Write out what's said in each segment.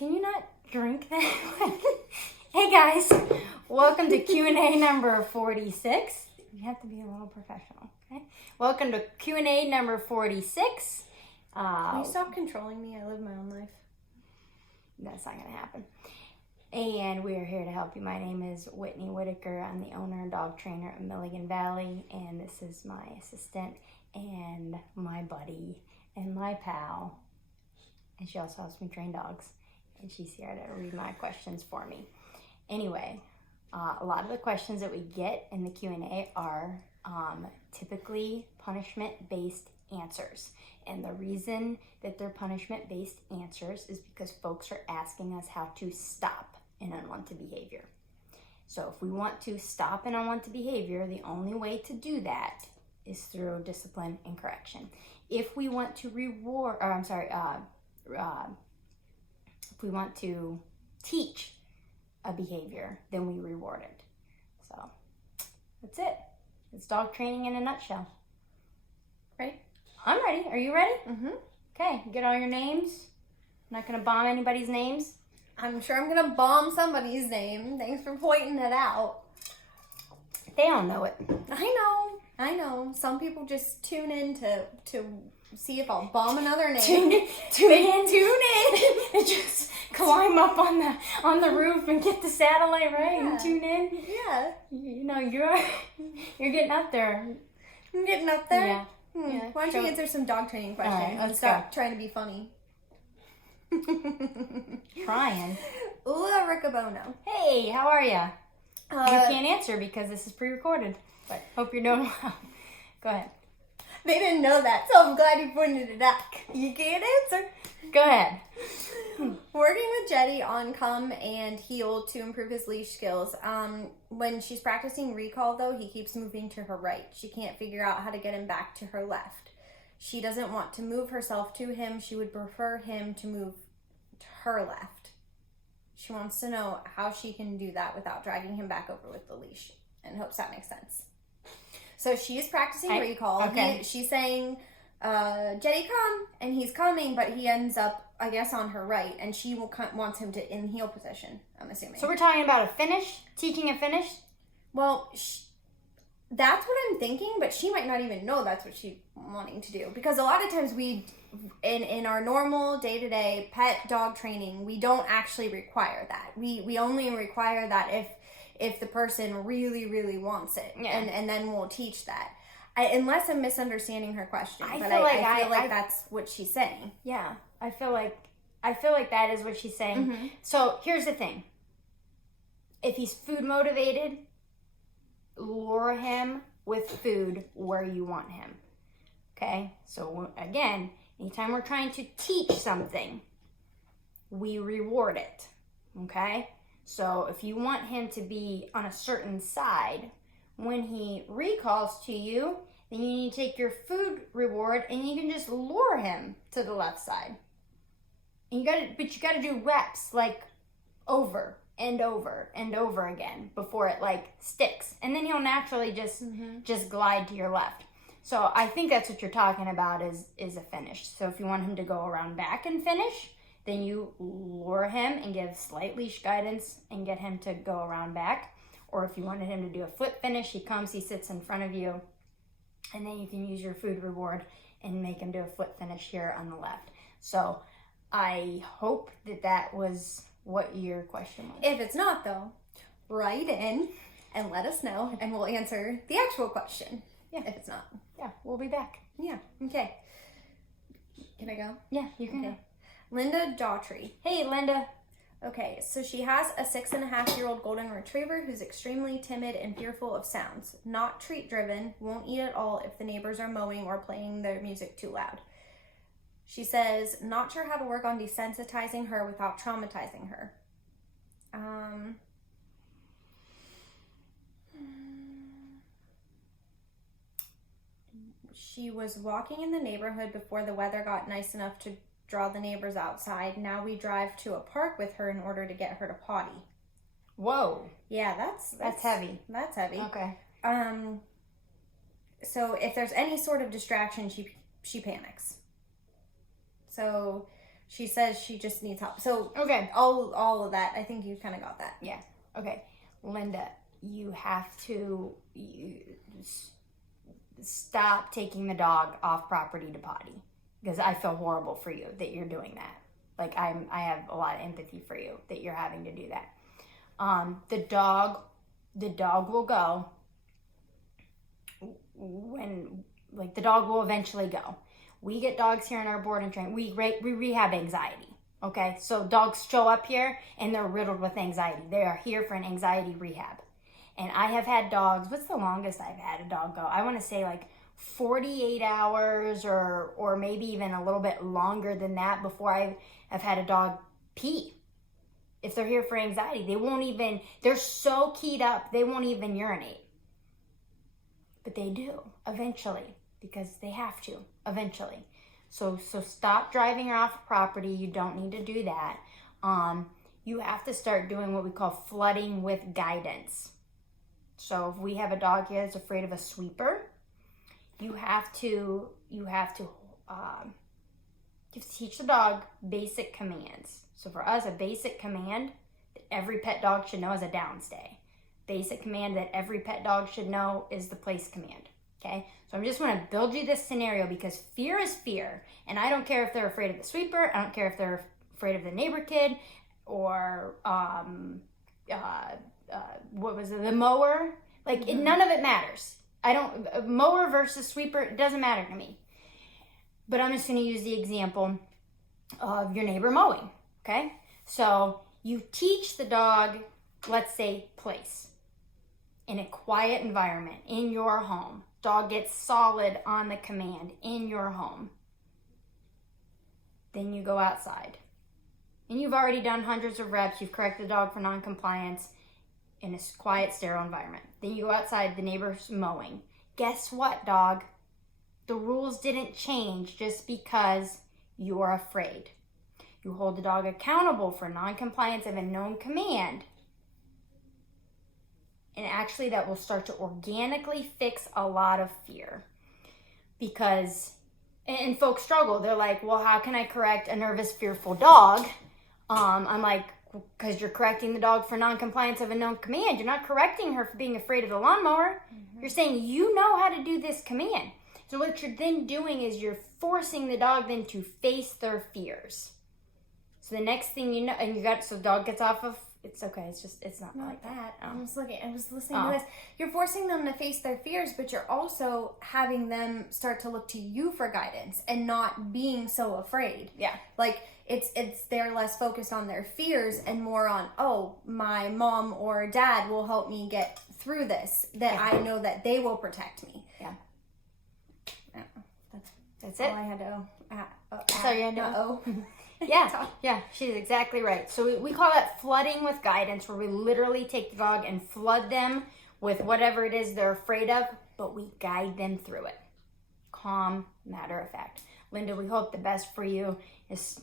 Can you not drink that? Hey guys, welcome to Q&A number 46. You have to be a little professional, okay? Welcome to Q&A number 46. Can you stop controlling me? I live my own life. That's not going to happen. And we are here to help you. My name is Whitney Whitaker. I'm the owner and dog trainer at Milligan Valley, and this is my assistant and my buddy and my pal. And she also helps me train dogs, and she's here to read my questions for me. Anyway, a lot of the questions that we get in the Q&A are typically punishment-based answers. And the reason that they're punishment-based answers is because folks are asking us how to stop an unwanted behavior. So if we want to stop an unwanted behavior, the only way to do that is through discipline and correction. If we want to if we want to teach a behavior, then we reward it. So that's it. It's dog training in a nutshell. Right? I'm ready. Are you ready? Mm-hmm. Okay, get all your names. I'm not going to bomb anybody's names. I'm sure I'm going to bomb somebody's name. Thanks for pointing it out. They don't know it. I know. Some people just tune in to see if I'll bomb another name. Tune in. And just climb up on the roof and get the satellite right and tune in. Yeah. You know, you're getting up there. I'm getting up there? Yeah. Yeah. Why don't you answer some dog training questions? All right, let's stop trying to be funny. Trying. Ula Riccobono. Hey, how are ya? You can't answer because this is pre-recorded, but hope you're doing well. Go ahead. They didn't know that, so I'm glad you pointed it out. You can't answer. Go ahead. Working with Jetty on Come and Heel to improve his leash skills. When she's practicing recall, though, he keeps moving to her right. She can't figure out how to get him back to her left. She doesn't want to move herself to him. She would prefer him to move to her left. She wants to know how she can do that without dragging him back over with the leash, and hopes that makes sense. So she is practicing recall. Okay. She's saying, Jetty, come, and he's coming, but he ends up, I guess, on her right, and she wants him to in heel position, I'm assuming. So we're talking about a finish? Teaching a finish? Well, that's what I'm thinking, but she might not even know that's what she's wanting to do. Because a lot of times in our normal day-to-day pet dog training, we don't actually require that. We only require that if the person really, really wants it. Yeah. And then we'll teach that. Unless I'm misunderstanding her question. I feel like that's what she's saying. Yeah. I feel like that is what she's saying. Mm-hmm. So here's the thing. If he's food motivated, lure him with food where you want him. Okay? So again, anytime we're trying to teach something, we reward it. Okay? So if you want him to be on a certain side, when he recalls to you, then you need to take your food reward and you can just lure him to the left side. And you gotta do reps like over and over and over again before it like sticks. And then he'll naturally just glide to your left. So I think that's what you're talking about is a finish. So if you want him to go around back and finish, then you lure him and give slight leash guidance and get him to go around back. Or if you wanted him to do a flip finish, he comes, he sits in front of you, and then you can use your food reward and make him do a flip finish here on the left. So I hope that was what your question was. If it's not, though, write in and let us know, and we'll answer the actual question. Yeah. If it's not. Yeah, we'll be back. Yeah, okay. Can I go? Yeah, you can go. Linda Daughtry. Hey, Linda. Okay, so she has a 6.5-year-old golden retriever who's extremely timid and fearful of sounds. Not treat-driven, won't eat at all if the neighbors are mowing or playing their music too loud. She says, not sure how to work on desensitizing her without traumatizing her. She was walking in the neighborhood before the weather got nice enough to draw the neighbors outside. Now we drive to a park with her in order to get her to potty. Whoa. Yeah, that's heavy. That's heavy. Okay. So if there's any sort of distraction, she panics. So She says she just needs help. So Okay. all of that, I think you kind of got that. Yeah. Okay. Linda, you have to stop taking the dog off property to potty, because I feel horrible for you that you're doing that. Like I have a lot of empathy for you that you're having to do that. The dog will go when, like, the dog will eventually go. We get dogs here in our board and train. We rehab anxiety. Okay, so dogs show up here and they're riddled with anxiety. They are here for an anxiety rehab. And I have had dogs. What's the longest I've had a dog go? I want to say like 48 hours or maybe even a little bit longer than that before I've had a dog pee. If they're here for anxiety, they're so keyed up, they won't even urinate. But they do eventually, because they have to eventually. So stop driving her off property. You don't need to do that. You have to start doing what we call flooding with guidance. So if we have a dog here that's afraid of a sweeper, you have to teach the dog basic commands. So for us, a basic command that every pet dog should know is a downstay. Basic command that every pet dog should know is the place command. Okay, so I'm just going to build you this scenario, because fear is fear. And I don't care if they're afraid of the sweeper. I don't care if they're afraid of the neighbor kid or what was it, the mower. Like, none of it matters. Mower versus sweeper, it doesn't matter to me. But I'm just going to use the example of your neighbor mowing. Okay, so you teach the dog, let's say, place in a quiet environment in your home. Dog gets solid on the command in your home. Then you go outside. And you've already done hundreds of reps. You've corrected the dog for non-compliance in a quiet, sterile environment. Then you go outside, the neighbor's mowing. Guess what, dog? The rules didn't change just because you're afraid. You hold the dog accountable for non-compliance of a known command. And actually that will start to organically fix a lot of fear. Because, and folks struggle. They're like, well, how can I correct a nervous, fearful dog? I'm like, because you're correcting the dog for non-compliance of a known command. You're not correcting her for being afraid of the lawnmower. Mm-hmm. You're saying you know how to do this command. So what you're then doing is you're forcing the dog then to face their fears. So the next thing you know, and so the dog gets off of, it's okay, it's not like that. I was listening to this. You're forcing them to face their fears, but you're also having them start to look to you for guidance and not being so afraid. Yeah. Like, they're less focused on their fears and more on, oh, my mom or dad will help me get through this, that I know that they will protect me. Yeah. That's all it. I had to Sorry, I know. Yeah, she's exactly right. So we call that flooding with guidance, where we literally take the dog and flood them with whatever it is they're afraid of, but we guide them through it. Calm, matter of fact. Linda, we hope the best for you is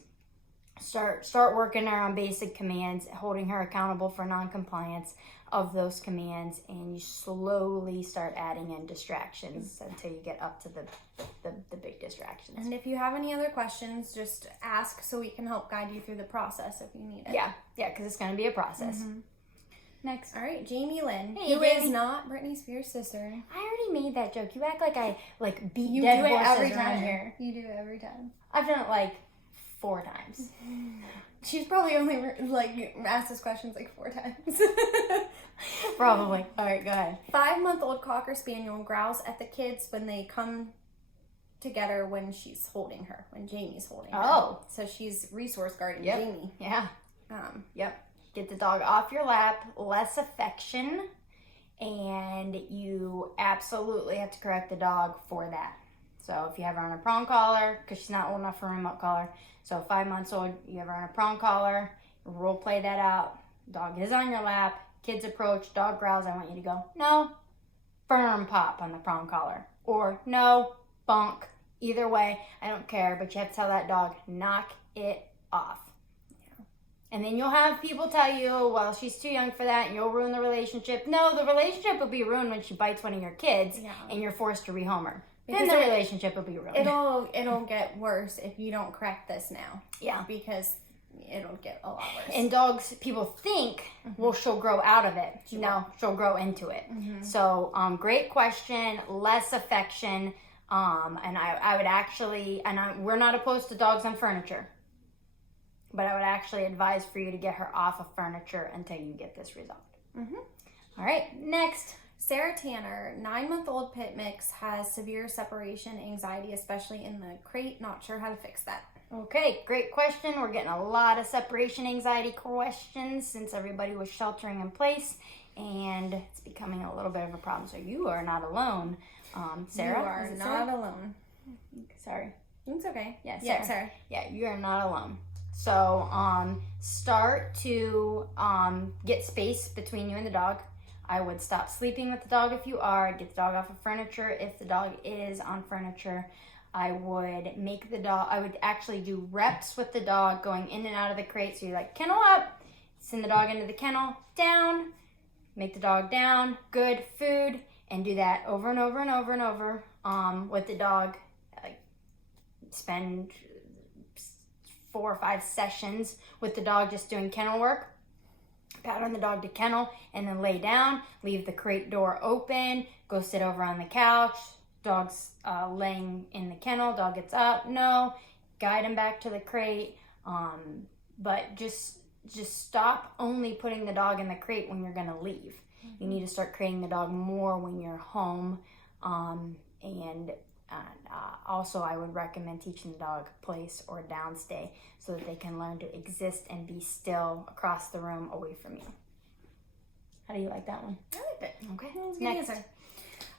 start working her on basic commands, holding her accountable for non-compliance of those commands, and you slowly start adding in distractions until you get up to the big distractions. And if you have any other questions, just ask so we can help guide you through the process if you need it. Yeah, because it's going to be a process. Mm-hmm. Next. All right, Jamie Lynn, hey, who Jamie. is not Britney Spears' sister. I already made that joke. You act like I beat You dead do it horses every around time. here. You do it every time. I've done it like 4 times. She's probably only asked this questions like 4 times. Probably. All right, go ahead. 5-month-old Cocker Spaniel growls at the kids when they come together when she's holding her, when Jamie's holding her. Oh. So she's resource guarding Jamie. Yeah. Yep. Get the dog off your lap, less affection, and you absolutely have to correct the dog for that. So if you have her on a prong collar, because she's not old enough for a remote collar, so 5 months old, you have her on a prong collar, role play that out. Dog is on your lap, kids approach, dog growls, I want you to go, no, firm pop on the prong collar, or no, bonk. Either way, I don't care, but you have to tell that dog, knock it off. Yeah. And then you'll have people tell you, well, she's too young for that, and you'll ruin the relationship. No, the relationship will be ruined when she bites one of your kids, and you're forced to rehome her. then the relationship will be ruined. It'll get worse if you don't correct this now. Yeah. Because it'll get a lot worse. And dogs, people think, well, she'll grow out of it. She'll grow into it. So, great question. Less affection. And I would actually, we're not opposed to dogs on furniture, but I would actually advise for you to get her off of furniture until you get this resolved. All right, next. Sarah Tanner, 9-month-old pit mix, has severe separation anxiety, especially in the crate. Not sure how to fix that. Okay, great question. We're getting a lot of separation anxiety questions since everybody was sheltering in place, and it's becoming a little bit of a problem. So you are not alone. Sarah? You are not alone. Sorry. It's okay. Yeah, Sarah. Yeah, you are not alone. So start to get space between you and the dog. I would stop sleeping with the dog if you are. Get the dog off of furniture if the dog is on furniture. I would actually do reps with the dog going in and out of the crate. So you're like, kennel up, send the dog into the kennel, down, make the dog down, good, food, and do that over and over and over and over with the dog. Spend 4 or 5 sessions with the dog just doing kennel work. Pat on the dog to kennel, and then lay down, leave the crate door open, go sit over on the couch. Dog's laying in the kennel, dog gets up, no, guide him back to the crate, but just stop only putting the dog in the crate when you're going to leave. You need to start crating the dog more when you're home, and also I would recommend teaching the dog place or downstay so that they can learn to exist and be still across the room away from you. How do you like that one? I like it. Okay, next.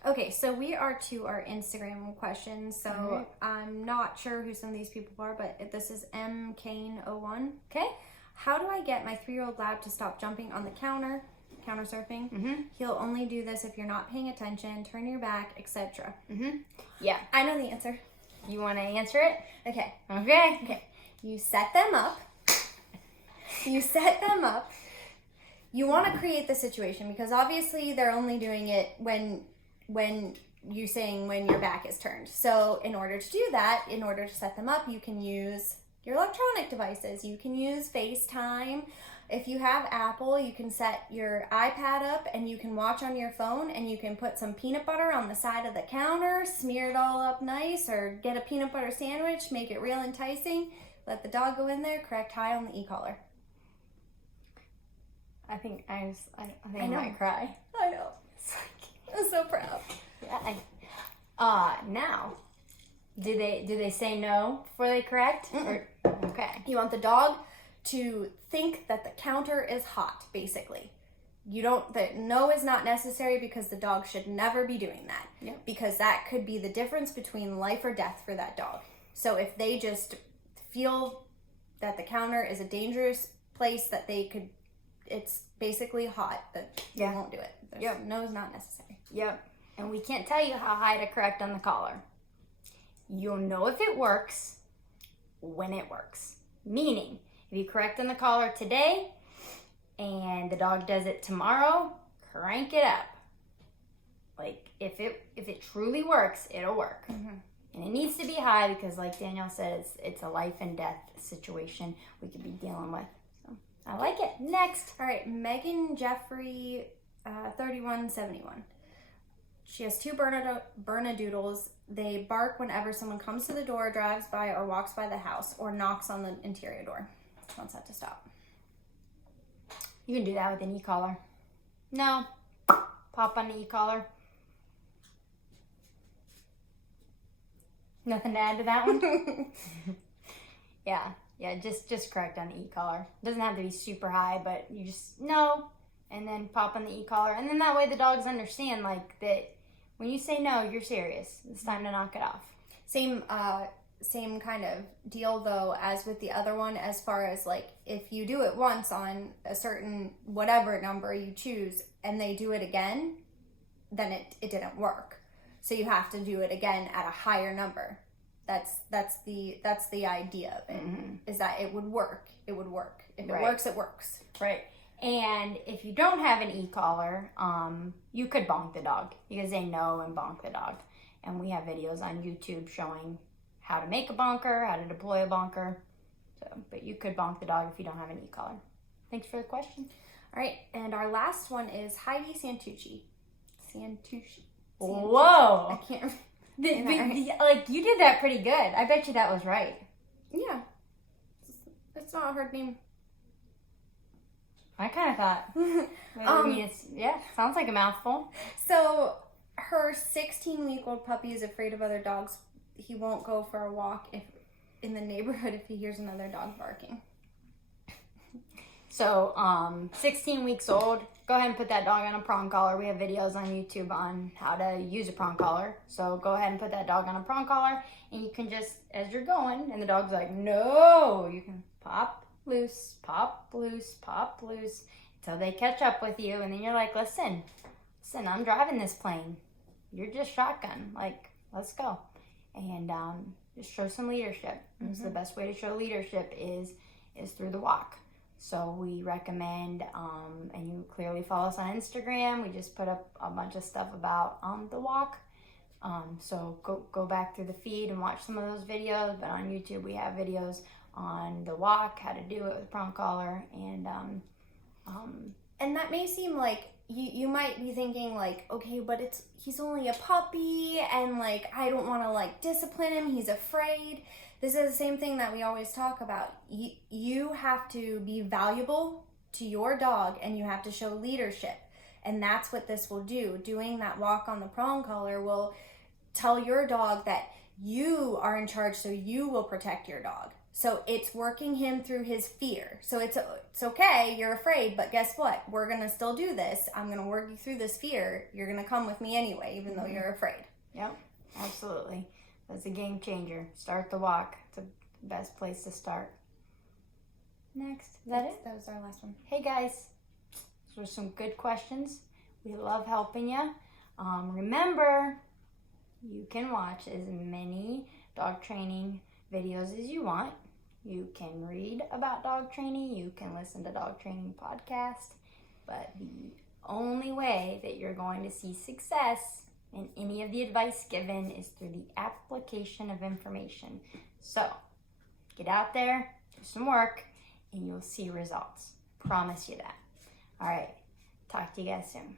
Okay, so we are to our Instagram questions. So I'm not sure who some of these people are, but this is M Kane01. Okay. How do I get my 3-year-old lab to stop jumping on the counter surfing? He'll only do this if you're not paying attention, turn your back, etc. Yeah. I know the answer. You want to answer it? Okay. Okay. You set them up. You want to create the situation because obviously they're only doing it when you're saying when your back is turned. So in order to do that, in order to set them up, you can use your electronic devices. You can use FaceTime. If you have Apple, you can set your iPad up and you can watch on your phone, and you can put some peanut butter on the side of the counter, smear it all up nice, or get a peanut butter sandwich, make it real enticing. Let the dog go in there, correct high on the e-collar. I think I might cry. I know. I'm so proud. Yeah. Now, do they say no before they correct? Okay. You want the dog to think that the counter is hot, basically. No is not necessary because the dog should never be doing that. Yep. Because that could be the difference between life or death for that dog. So if they just feel that the counter is a dangerous place, that it's basically hot, that they won't do it. No is not necessary. Yep. And we can't tell you how high to correct on the collar. You'll know if it works when it works. Meaning, if you correct on the collar today and the dog does it tomorrow, crank it up. Like, if it truly works, it'll work. And it needs to be high because, like Danielle said, it's a life and death situation we could be dealing with. So I like it. Next. All right, Megan Jeffrey, 3171. She has 2 Bernedoodles. They bark whenever someone comes to the door, drives by, or walks by the house, or knocks on the interior door. She wants that to stop. You can do that with an e-collar. No. Pop on the e-collar. Nothing to add to that one? Yeah, just correct on the e-collar. It doesn't have to be super high, but you just, no, and then pop on the e-collar. And then that way the dogs understand, like, that when you say no, you're serious. It's time to knock it off. Same kind of deal, though, as with the other one, as far as, like, if you do it once on a certain whatever number you choose, and they do it again, then it didn't work. So you have to do it again at a higher number. That's the idea of it, is that it would work. It would work. If it works, it works. Right. And if you don't have an e-collar, you could bonk the dog. You could say no and bonk the dog. And we have videos on YouTube showing how to make a bonker, how to deploy a bonker. So, but you could bonk the dog if you don't have an e-collar. Thanks for the question. All right, and our last one is Heidi Santucci. Santucci. Whoa! I can't. Like, you did that pretty good. I bet you that was right. Yeah. It's not a hard name. I kind of thought. Sounds like a mouthful. So, her 16-week-old puppy is afraid of other dogs. He won't go for a walk in the neighborhood if he hears another dog barking. So, 16 weeks old, go ahead and put that dog on a prong collar. We have videos on YouTube on how to use a prong collar. So go ahead and put that dog on a prong collar, and you can just, as you're going, and the dog's like, no, you can pop, loose, until they catch up with you. And then you're like, listen, I'm driving this plane. You're just shotgun. Like, let's go. And just show some leadership. Mm-hmm. So the best way to show leadership is through the walk. So we recommend, and you clearly follow us on Instagram. We just put up a bunch of stuff about the walk. So go back through the feed and watch some of those videos. But on YouTube, we have videos on the walk, how to do it with prong collar, and that may seem like you might be thinking like, okay, but he's only a puppy, and like I don't want to like discipline him. He's afraid. This is the same thing that we always talk about. You have to be valuable to your dog, and you have to show leadership. And that's what this will do. Doing that walk on the prong collar will tell your dog that you are in charge, so you will protect your dog. So it's working him through his fear. So it's okay, you're afraid, but guess what? We're going to still do this. I'm going to work you through this fear. You're going to come with me anyway, even though you're afraid. Yep, absolutely. That's a game changer. Start the walk. It's the best place to start. Next. Is that it? That was our last one. Hey guys, those were some good questions. We love helping you. Remember, you can watch as many dog training videos as you want. You can read about dog training. You can listen to dog training podcasts. But the only way that you're going to see success and any of the advice given is through the application of information. So, get out there, do some work, and you'll see results. Promise you that. All right, talk to you guys soon.